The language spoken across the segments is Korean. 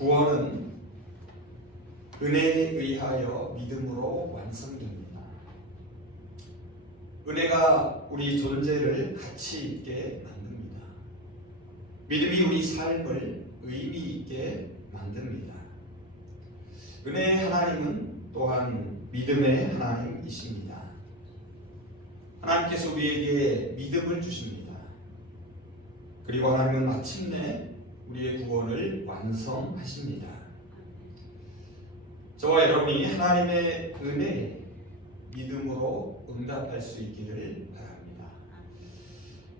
구원은 은혜에 의하여 믿음으로 완성됩니다. 은혜가 우리 존재를 가치 있게 만듭니다. 믿음이 우리 삶을 의미 있게 만듭니다. 은혜의 하나님은 또한 믿음의 하나님이십니다. 하나님께서 우리에게 믿음을 주십니다. 그리고 하나님은 마침내 우리의 구원을 완성하십니다. 저와 여러분이 하나님의 은혜에 믿음으로 응답할 수 있기를 바랍니다.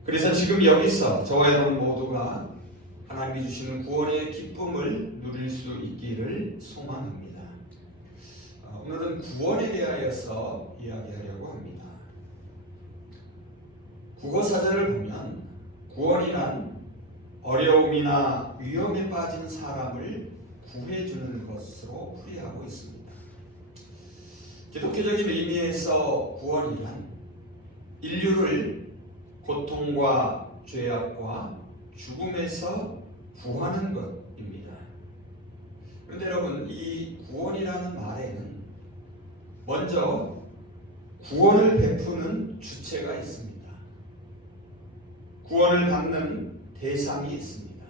그래서 지금 여기서 저와 여러분 모두가 하나님이 주시는 구원의 기쁨을 누릴 수 있기를 소망합니다. 오늘은 구원에 대하여서 이야기하려고 합니다. 국어사전을 보면 구원이란 어려움이나 위험에 빠진 사람을 구해주는 것으로 풀이하고 있습니다. 기독교적인 의미에서 구원이란 인류를 고통과 죄악과 죽음에서 구하는 것입니다. 그런데 여러분, 이 구원이라는 말에는 먼저 구원을 베푸는 주체가 있습니다. 구원을 받는 대상이 있습니다.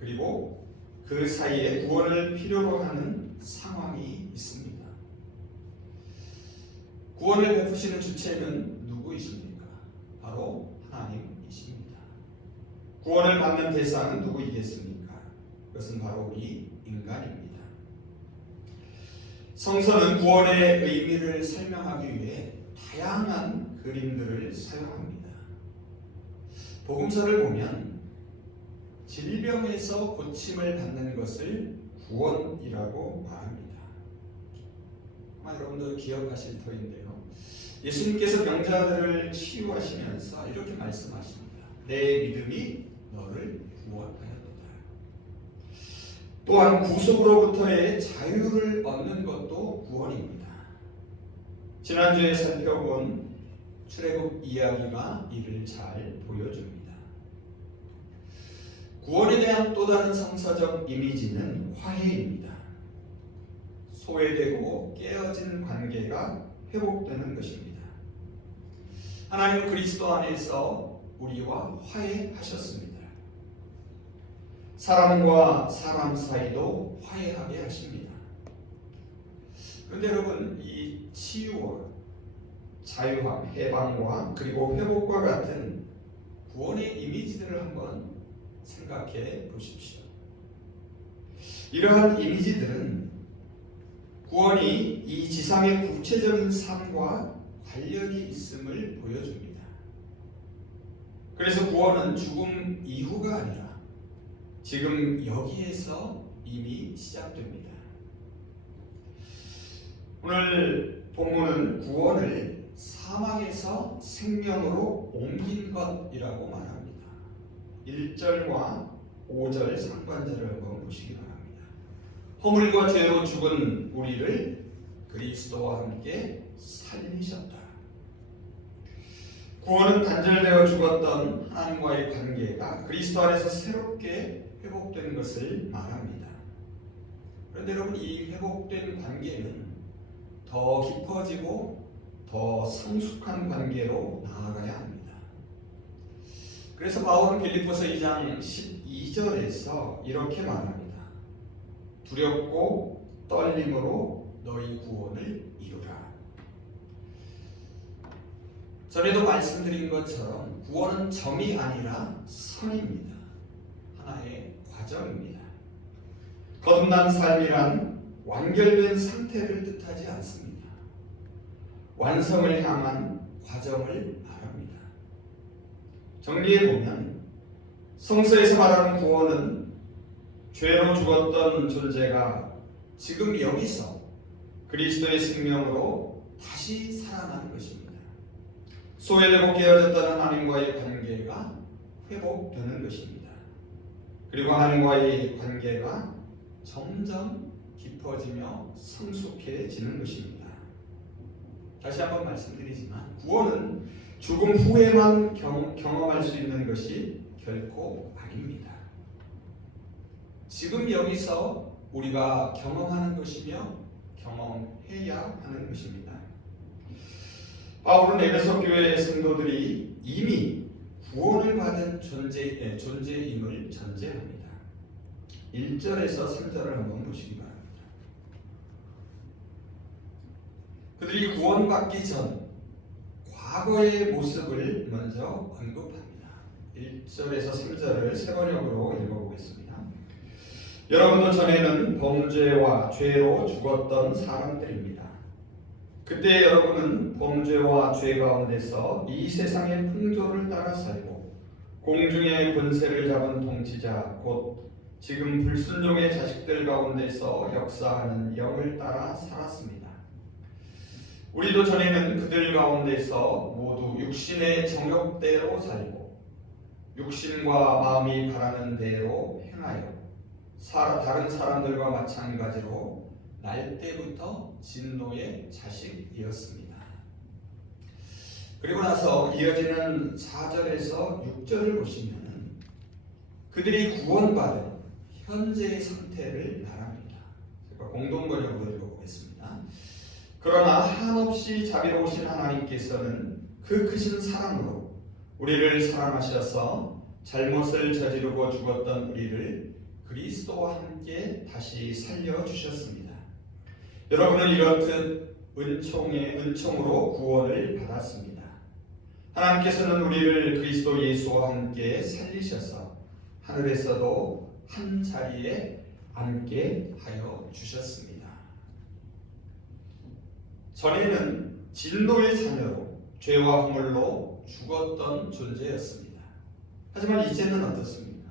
그리고 그 사이에 구원을 필요로 하는 상황이 있습니다. 구원을 베푸시는 주체는 누구이십니까? 바로 하나님이십니다. 구원을 받는 대상은 누구이겠습니까? 그것은 바로 우리 인간입니다. 성서는 구원의 의미를 설명하기 위해 다양한 그림들을 사용합니다. 복음서를 보면 질병에서 고침을 받는 것을 구원이라고 말합니다. 아마 여러분도 기억하실 터인데요. 예수님께서 병자들을 치유하시면서 이렇게 말씀하십니다. 내 믿음이 너를 구원하였도다. 또한 구속으로부터의 자유를 얻는 것도 구원입니다. 지난주에 살펴본 출애굽 이야기가 이를 잘 보여줍니다. 구원에 대한 또 다른 성서적 이미지는 화해입니다. 소외되고 깨어진 관계가 회복되는 것입니다. 하나님은 그리스도 안에서 우리와 화해하셨습니다. 사람과 사람 사이도 화해하게 하십니다. 그런데 여러분, 이 치유와 자유함, 해방과 그리고 회복과 같은 구원의 이미지들을 한번 생각해 보십시오. 이러한 이미지들은 구원이 이 지상의 구체적인 삶과 관련이 있음을 보여줍니다. 그래서 구원은 죽음 이후가 아니라 지금 여기에서 이미 시작됩니다. 오늘 본문은 구원을 사망에서 생명으로 옮긴 것이라고 말합니다. 1절과 5절 상관절을 한번 보시기 바랍니다. 허물과 죄로 죽은 우리를 그리스도와 함께 살리셨다. 구원은 단절되어 죽었던 하나님과의 관계가 그리스도 안에서 새롭게 회복된 것을 말합니다. 그런데 여러분, 이 회복된 관계는 더 깊어지고 더 성숙한 관계로 나아가야 합니다. 그래서 바울은 빌립보서 2장 12절에서 이렇게 말합니다. 두렵고 떨림으로 너희 구원을 이루라. 전에도 말씀드린 것처럼 구원은 점이 아니라 선입니다. 하나의 과정입니다. 거듭난 삶이란 완결된 상태를 뜻하지 않습니다. 완성을 향한 과정을 말합니다. 정리해보면 성서에서 말하는 구원은 죄로 죽었던 존재가 지금 여기서 그리스도의 생명으로 다시 살아나는 것입니다. 소외되고 깨어졌다는 하나님과의 관계가 회복되는 것입니다. 그리고 하나님과의 관계가 점점 깊어지며 성숙해지는 것입니다. 다시 한번 말씀드리지만 구원은 죽음 후에만 경험할 수 있는 것이 결코 아닙니다. 지금 여기서 우리가 경험하는 것이며 경험해야 하는 것입니다. 바울은 에베소 교회의 성도들이 이미 구원을 받은 존재임을 전제합니다. 1절에서 3절을 한번 보시기 바랍니다. 그들이 구원받기 전 과거의 모습을 먼저 언급합니다. 1절에서 3절을 세 번역으로 읽어보겠습니다. 여러분도 전에는 범죄와 죄로 죽었던 사람들입니다. 그때 여러분은 범죄와 죄 가운데서 이 세상의 풍조를 따라 살고 공중의 권세를 잡은 통치자 곧 지금 불순종의 자식들 가운데서 역사하는 영을 따라 살았습니다. 우리도 전에는 그들 가운데서 모두 육신의 정욕대로 살고 육신과 마음이 바라는 대로 행하여 다른 사람들과 마찬가지로 날 때부터 진노의 자식이었습니다. 그리고 나서 이어지는 4절에서 6절을 보시면 그들이 구원받은 현재의 상태를 말합니다. 제가 공동번역으로 읽어보겠습니다. 그러나 한없이 자비로우신 하나님께서는 그 크신 사랑으로 우리를 사랑하셔서 잘못을 저지르고 죽었던 우리를 그리스도와 함께 다시 살려주셨습니다. 여러분은 이렇듯 은총으로 구원을 받았습니다. 하나님께서는 우리를 그리스도 예수와 함께 살리셔서 하늘에서도 한 자리에 앉게 하여 주셨습니다. 전에는 진노의 자녀로 죄와 허물로 죽었던 존재였습니다. 하지만 이제는 어떻습니까?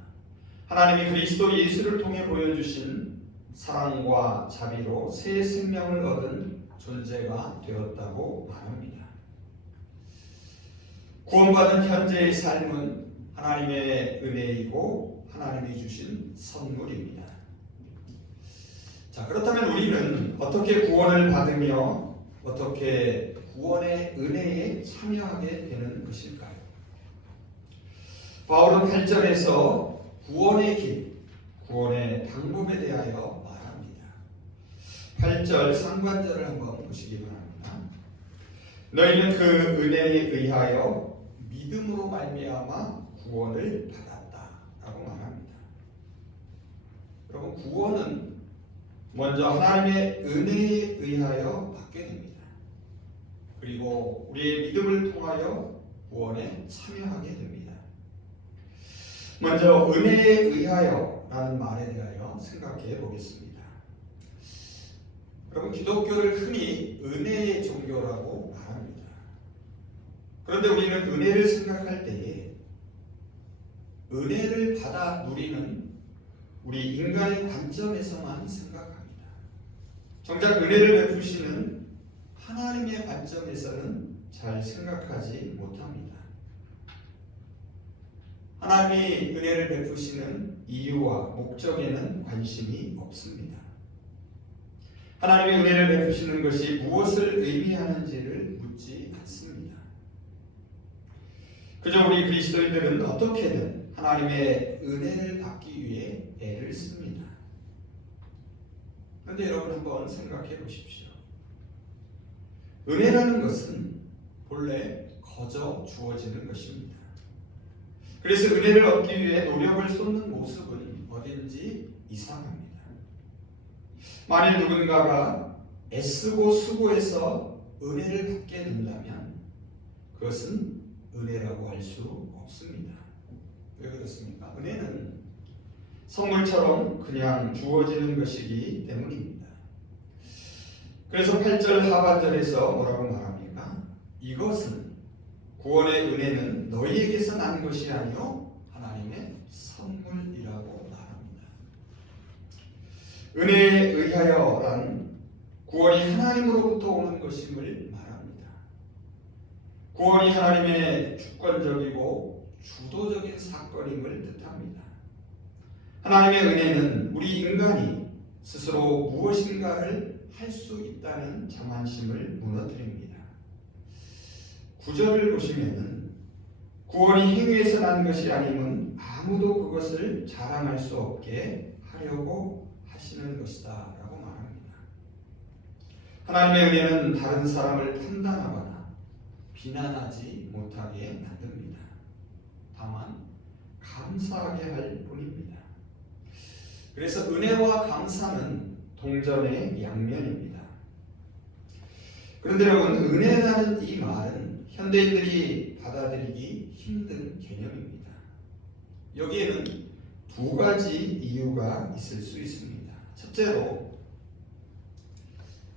하나님이 그리스도 예수를 통해 보여주신 사랑과 자비로 새 생명을 얻은 존재가 되었다고 말합니다. 구원받은 현재의 삶은 하나님의 은혜이고 하나님이 주신 선물입니다. 자, 그렇다면 우리는 어떻게 구원을 받으며 어떻게 구원의 은혜에 참여하게 되는 것일까요? 바울은 8절에서 구원의 길, 구원의 방법에 대하여 말합니다. 8절 상반절을 한번 보시기 바랍니다. 너희는 그 은혜에 의하여 믿음으로 말미암아 구원을 받았다라고 말합니다. 여러분, 구원은 먼저 하나님의 은혜에 의하여 받게 됩니다. 그리고 우리의 믿음을 통하여 구원에 참여하게 됩니다. 먼저 은혜에 의하여 라는 말에 대하여 생각해 보겠습니다. 여러분, 기독교를 흔히 은혜의 종교라고 말합니다. 그런데 우리는 은혜를 생각할 때에 은혜를 받아 누리는 우리 인간의 관점에서만 생각합니다. 정작 은혜를 베푸시는 하나님의 관점에서는 잘 생각하지 못합니다. 하나님이 은혜를 베푸시는 이유와 목적에는 관심이 없습니다. 하나님이 은혜를 베푸시는 것이 무엇을 의미하는지를 묻지 않습니다. 그저 우리 그리스도인들은 어떻게든 하나님의 은혜를 받기 위해 애를 씁니다. 그런데 여러분 한번 생각해 보십시오. 은혜라는 것은 본래 거저 주어지는 것입니다. 그래서 은혜를 얻기 위해 노력을 쏟는 모습은 어딘지 이상합니다. 만일 누군가가 애쓰고 수고해서 은혜를 받게 된다면 그것은 은혜라고 할 수 없습니다. 왜 그렇습니까? 은혜는 선물처럼 그냥 주어지는 것이기 때문입니다. 그래서 8절 하반절에서 뭐라고 말합니까? 이것은 구원의 은혜는 너희에게서 난 것이 아니요 하나님의 선물이라고 말합니다. 은혜에 의하여란 구원이 하나님으로부터 오는 것임을 말합니다. 구원이 하나님의 주권적이고 주도적인 사건임을 뜻합니다. 하나님의 은혜는 우리 인간이 스스로 무엇인가를 할 수 있다는 자만심을 무너뜨립니다. 9절을 보시면은 구원이 행위에서 난 것이 아니면 아무도 그것을 자랑할 수 없게 하려고 하시는 것이다 라고 말합니다. 하나님의 은혜는 다른 사람을 판단하거나 비난하지 못하게 만듭니다. 다만 감사하게 할 뿐입니다. 그래서 은혜와 감사는 동전의 양면입니다. 그런데 여러분, 은혜라는 이 말은 현대인들이 받아들이기 힘든 개념입니다. 여기에는 두 가지 이유가 있을 수 있습니다. 첫째로,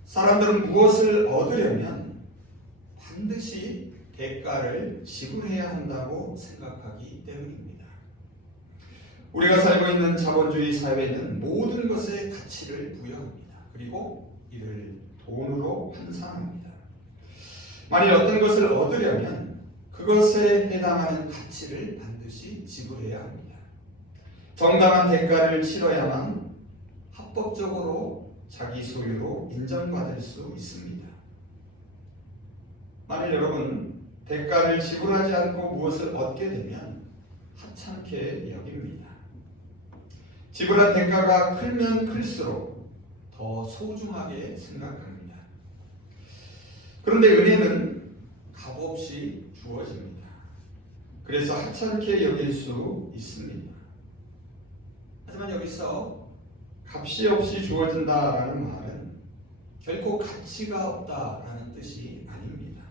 사람들은 무엇을 얻으려면 반드시 대가를 지불해야 한다고 생각하기 때문입니다. 우리가 살고 있는 자본주의 사회는 모든 것에 가치를 부여합니다. 그리고 이를 돈으로 환산합니다. 만일 어떤 것을 얻으려면 그것에 해당하는 가치를 반드시 지불해야 합니다. 정당한 대가를 치러야만 합법적으로 자기 소유로 인정받을 수 있습니다. 만일 여러분 대가를 지불하지 않고 무엇을 얻게 되면 하찮게 여깁니다. 지불한 대가가 크면 클수록 더 소중하게 생각합니다. 그런데 은혜는 값없이 주어집니다. 그래서 하찮게 여길 수 있습니다. 하지만 여기서 값이 없이 주어진다라는 말은 결코 가치가 없다라는 뜻이 아닙니다.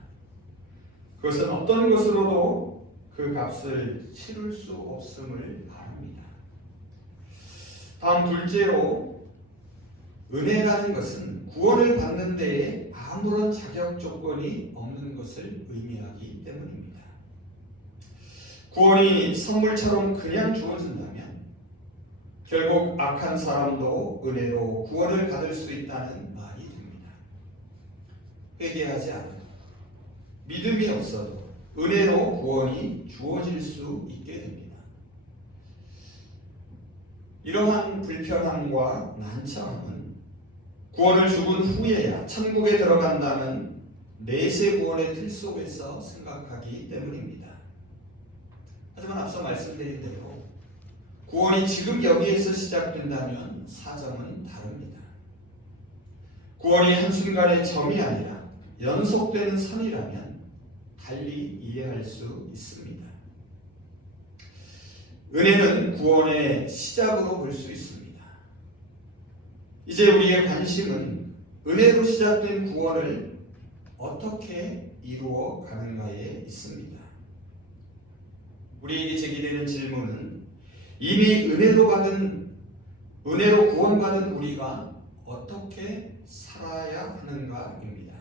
그것은 어떤 것으로도 그 값을 치를 수 없음을 말합니다. 다음 둘째로, 은혜라는 것은 구원을 받는 데에 아무런 자격 조건이 없는 것을 의미하기 때문입니다. 구원이 선물처럼 그냥 주어진다면 결국 악한 사람도 은혜로 구원을 받을 수 있다는 말이 됩니다. 회개하지 않아도, 믿음이 없어도 은혜로 구원이 주어질 수 있게 됩니다. 이러한 불편함과 난처함은 구원을 죽은 후에야 천국에 들어간다는 내세 구원의 틀 속에서 생각하기 때문입니다. 하지만 앞서 말씀드린 대로 구원이 지금 여기에서 시작된다면 사정은 다릅니다. 구원이 한순간의 점이 아니라 연속되는 선이라면 달리 이해할 수 있습니다. 은혜는 구원의 시작으로 볼 수 있습니다. 이제 우리의 관심은 은혜로 시작된 구원을 어떻게 이루어 가는가에 있습니다. 우리에게 제기되는 질문은 이미 은혜로 구원받은 우리가 어떻게 살아야 하는가입니다.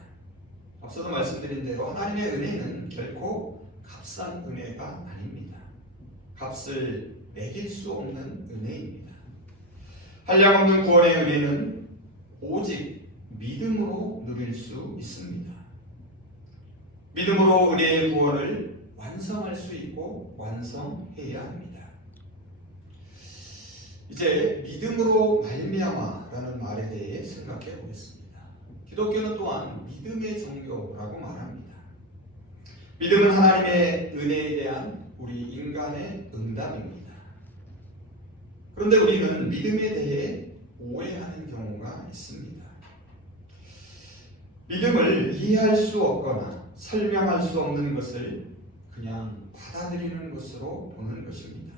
앞서도 말씀드린 대로 하나님의 은혜는 결코 값싼 은혜가 아닙니다. 값을 매길 수 없는 은혜입니다. 한량없는 구원의 은혜는 오직 믿음으로 누릴 수 있습니다. 믿음으로 은혜의 구원을 완성할 수 있고 완성해야 합니다. 이제 믿음으로 말미암아라는 말에 대해 생각해 보겠습니다. 기독교는 또한 믿음의 종교라고 말합니다. 믿음은 하나님의 은혜에 대한 우리 인간의 응답입니다. 그런데 우리는 믿음에 대해 오해하는 경우가 있습니다. 믿음을 이해할 수 없거나 설명할 수 없는 것을 그냥 받아들이는 것으로 보는 것입니다.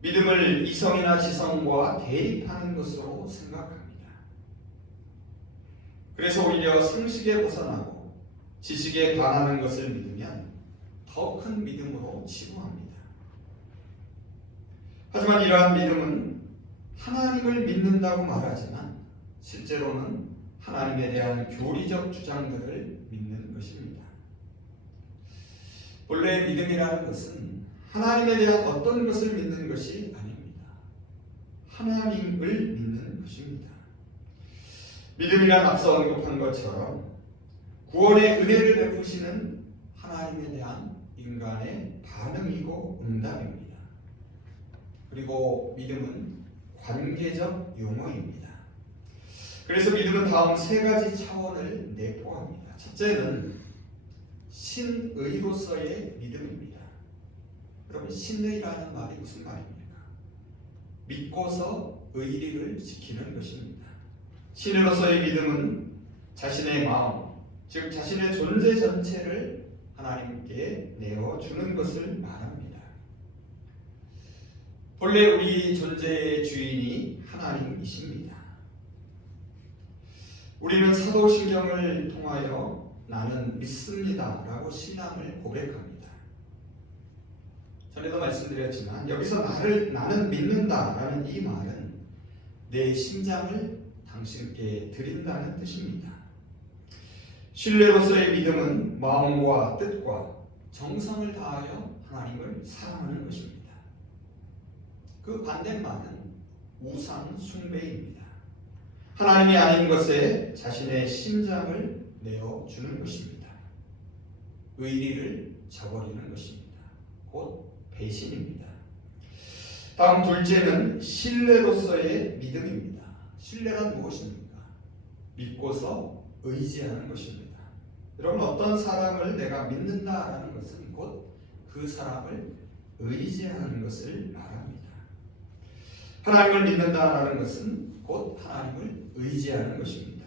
믿음을 이성이나 지성과 대립하는 것으로 생각합니다. 그래서 오히려 상식에 벗어나고 지식에 반하는 것을 믿으면 더 큰 믿음으로 치부합니다. 하지만 이러한 믿음은 하나님을 믿는다고 말하지만 실제로는 하나님에 대한 교리적 주장들을 믿는 것입니다. 본래 믿음이라는 것은 하나님에 대한 어떤 것을 믿는 것이 아닙니다. 하나님을 믿는 것입니다. 믿음이란 앞서 언급한 것처럼 구원의 은혜를 베푸시는 하나님에 대한 인간의 반응이고 응답입니다. 그리고 믿음은 관계적 용어입니다. 그래서 믿음은 다음 세 가지 차원을 내포합니다. 첫째는 신의로서의 믿음입니다. 여러분, 신의라는 말이 무슨 말입니까? 믿고서 의리를 지키는 것입니다. 신으로서의 믿음은 자신의 마음, 즉 자신의 존재 전체를 하나님께 내어주는 것을 말합니다. 본래 우리 존재의 주인이 하나님이십니다. 우리는 사도신경을 통하여 나는 믿습니다 라고 신앙을 고백합니다. 전에도 말씀드렸지만 여기서 나는 믿는다 라는 이 말은 내 심장을 당신께 드린다는 뜻입니다. 신뢰로서의 믿음은 마음과 뜻과 정성을 다하여 하나님을 사랑하는 것입니다. 그 반대말은 우상 숭배입니다. 하나님이 아닌 것에 자신의 심장을 내어주는 것입니다. 의리를 저버리는 것입니다. 곧 배신입니다. 다음 둘째는 신뢰로서의 믿음입니다. 신뢰란 무엇입니까? 믿고서 의지하는 것입니다. 여러분, 어떤 사람을 내가 믿는다라는 것은 곧 그 사람을 의지하는 것을 말합니다. 하나님을 믿는다라는 것은 곧 하나님을 의지하는 것입니다.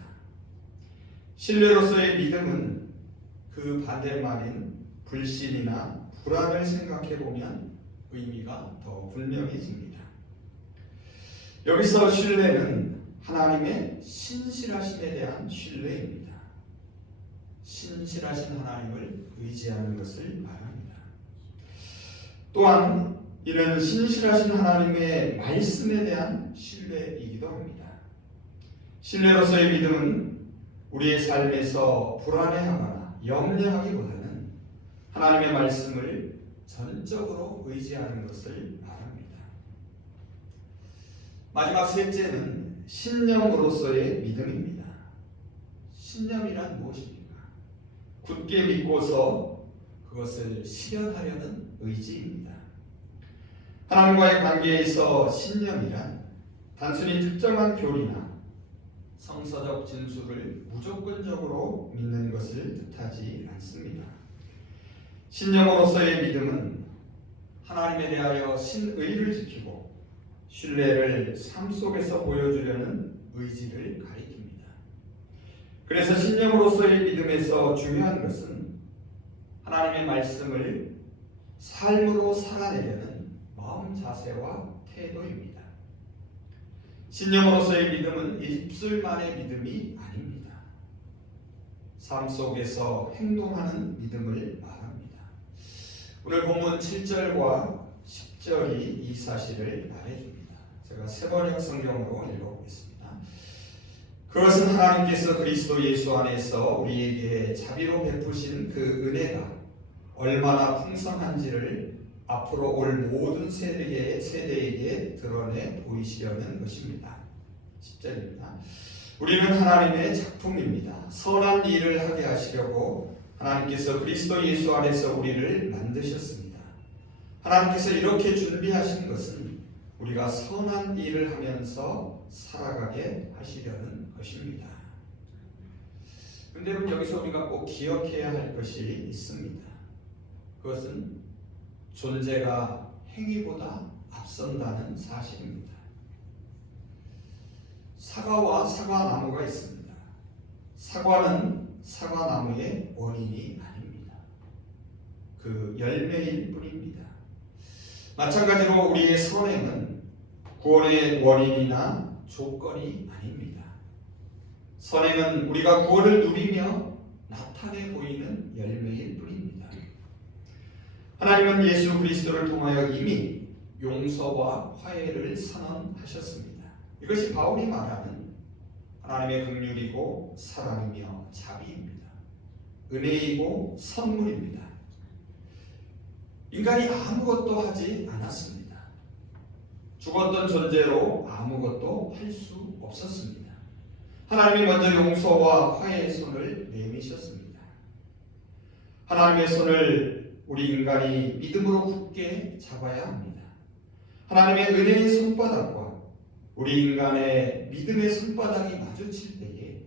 신뢰로서의 믿음은 그 반대말인 불신이나 불안을 생각해 보면 의미가 더 분명해집니다. 여기서 신뢰는 하나님의 신실하심에 대한 신뢰입니다. 신실하신 하나님을 의지하는 것을 말합니다. 또한 이는 신실하신 하나님의 말씀에 대한 신뢰이기도 합니다. 신뢰로서의 믿음은 우리의 삶에서 불안해하거나 염려하기보다는 하나님의 말씀을 전적으로 의지하는 것을 말합니다. 마지막 셋째는 신념으로서의 믿음입니다. 신념이란 무엇입니까? 굳게 믿고서 그것을 실현하려는 의지입니다. 하나님과의 관계에서 신념이란 단순히 특정한 교리나 성서적 진술을 무조건적으로 믿는 것을 뜻하지 않습니다. 신념으로서의 믿음은 하나님에 대하여 신의를 지키고 신뢰를 삶 속에서 보여주려는 의지를 가리킵니다. 그래서 신념으로서의 믿음에서 중요한 것은 하나님의 말씀을 삶으로 살아내려는 마음 자세와 태도입니다. 신념으로서의 믿음은 입술만의 믿음이 아닙니다. 삶 속에서 행동하는 믿음을 말합니다. 오늘 본문 7절과 10절이 이 사실을 말해줍니다. 제가 세번역 성경으로 읽어보겠습니다. 그것은 하나님께서 그리스도 예수 안에서 우리에게 자비로 베푸신 그 은혜가 얼마나 풍성한지를 앞으로 올 모든 세대에게 드러내 보이시려는 것입니다. 10절입니다. 우리는 하나님의 작품입니다. 선한 일을 하게 하시려고 하나님께서 그리스도 예수 안에서 우리를 만드셨습니다. 하나님께서 이렇게 준비하신 것은 우리가 선한 일을 하면서 살아가게 하시려는 것입니다. 그런데 여기서 우리가 꼭 기억해야 할 것이 있습니다. 그것은 존재가 행위보다 앞선다는 사실입니다. 사과와 사과나무가 있습니다. 사과는 사과나무의 원인이 아닙니다. 그 열매일 뿐입니다. 마찬가지로 우리의 선행은 구원의 원인이나 조건이 아닙니다. 선행은 우리가 구원을 누리며 나타내 보이는 열매일 뿐입니다. 하나님은 예수 그리스도를 통하여 이미 용서와 화해를 선언하셨습니다. 이것이 바울이 말하는 하나님의 긍휼이고 사랑이며 자비입니다. 은혜이고 선물입니다. 인간이 아무것도 하지 않았습니다. 죽었던 존재로 아무것도 할 수 없었습니다. 하나님이 먼저 용서와 화해의 손을 내미셨습니다. 하나님의 손을 우리 인간이 믿음으로 굳게 잡아야 합니다. 하나님의 은혜의 손바닥과 우리 인간의 믿음의 손바닥이 마주칠 때에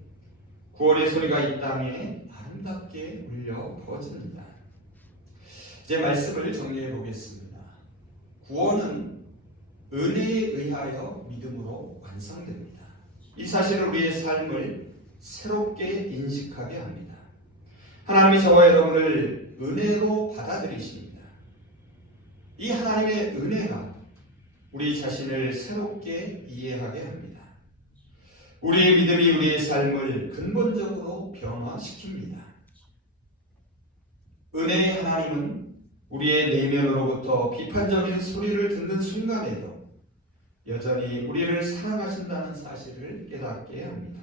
구원의 소리가 이 땅에 아름답게 울려 퍼집니다. 이제 말씀을 정리해 보겠습니다. 구원은 은혜에 의하여 믿음으로 완성됩니다. 이 사실은 우리의 삶을 새롭게 인식하게 합니다. 하나님이 저와 여러분을 은혜로 받아들이십니다. 이 하나님의 은혜가 우리 자신을 새롭게 이해하게 합니다. 우리의 믿음이 우리의 삶을 근본적으로 변화시킵니다. 은혜의 하나님은 우리의 내면으로부터 비판적인 소리를 듣는 순간에도 여전히 우리를 사랑하신다는 사실을 깨닫게 합니다.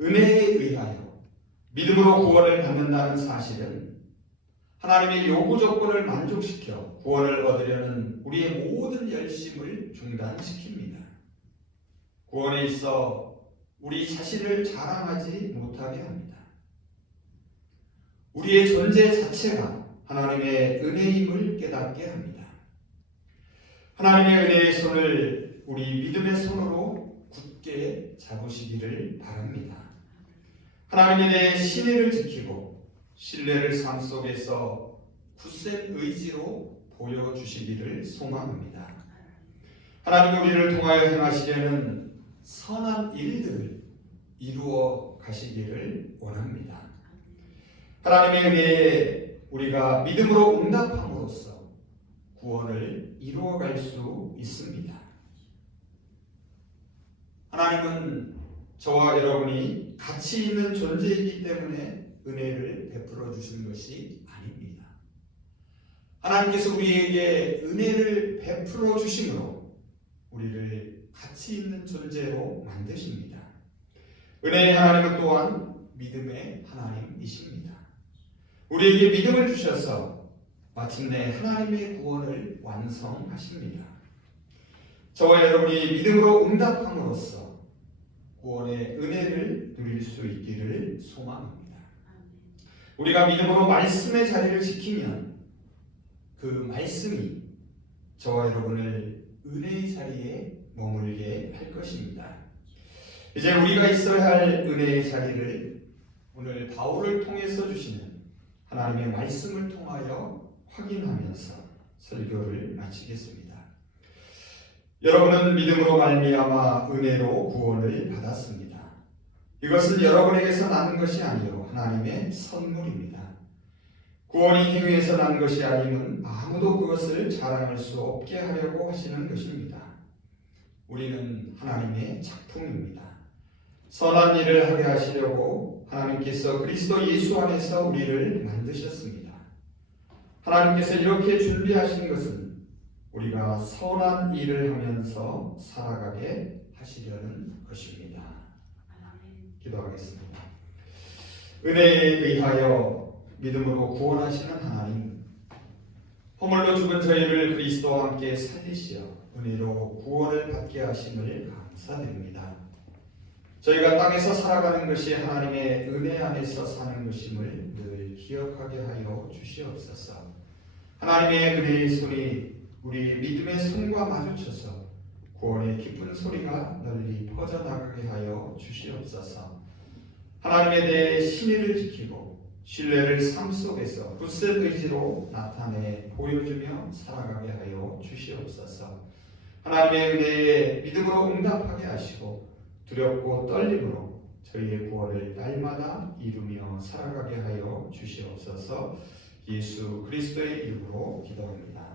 은혜에 의하여 믿음으로 구원을 받는다는 사실은 하나님의 요구 조건을 만족시켜 구원을 얻으려는 우리의 모든 열심을 중단시킵니다. 구원에 있어 우리 자신을 자랑하지 못하게 합니다. 우리의 존재 자체가 하나님의 은혜임을 깨닫게 합니다. 하나님의 은혜의 손을 우리 믿음의 손으로 굳게 잡으시기를 바랍니다. 하나님에 대해 신의를 지키고 신뢰를 삶 속에서 굳센 의지로 보여주시기를 소망합니다. 하나님 우리를 통하여 행하시려는 선한 일들을 이루어 가시기를 원합니다. 하나님의 은혜에 우리가 믿음으로 응답함으로써 구원을 이루어갈 수 있습니다. 하나님은 저와 여러분이 가치 있는 존재이기 때문에 은혜를 베풀어 주신 것이 아닙니다. 하나님께서 우리에게 은혜를 베풀어 주심으로 우리를 가치 있는 존재로 만드십니다. 은혜의 하나님은 또한 믿음의 하나님이십니다. 우리에게 믿음을 주셔서 마침내 하나님의 구원을 완성하십니다. 저와 여러분이 믿음으로 응답함으로써 구원의 은혜를 누릴 수 있기를 소망합니다. 우리가 믿음으로 말씀의 자리를 지키면 그 말씀이 저와 여러분을 은혜의 자리에 머물게 할 것입니다. 이제 우리가 있어야 할 은혜의 자리를 오늘 바울을 통해서 주시는 하나님의 말씀을 통하여 확인하면서 설교를 마치겠습니다. 여러분은 믿음으로 말미암아 은혜로 구원을 받았습니다. 이것은 여러분에게서 나는 것이 아니요 하나님의 선물입니다. 구원이 행위에서 난 것이 아니면 아무도 그것을 자랑할 수 없게 하려고 하시는 것입니다. 우리는 하나님의 작품입니다. 선한 일을 하게 하시려고 하나님께서 그리스도 예수 안에서 우리를 만드셨습니다. 하나님께서 이렇게 준비하신 것은 우리가 선한 일을 하면서 살아가게 하시려는 것입니다. 기도하겠습니다. 은혜에 의하여 믿음으로 구원하시는 하나님, 허물로 죽은 저희를 그리스도와 함께 살리시어 은혜로 구원을 받게 하심을 감사드립니다. 저희가 땅에서 살아가는 것이 하나님의 은혜 안에서 사는 것임을 늘 기억하게 하여 주시옵소서. 하나님의 은혜의 손이 우리 믿음의 손과 마주쳐서 구원의 기쁜 소리가 널리 퍼져나가게 하여 주시옵소서. 하나님에 대해 신의를 지키고 신뢰를 삶 속에서 굳센 의지로 나타내 보여주며 살아가게 하여 주시옵소서. 하나님의 은혜에 믿음으로 응답하게 하시고 두렵고 떨림으로 저희의 구원을 날마다 이루며 살아가게 하여 주시옵소서. 예수 그리스도의 이름으로 기도합니다.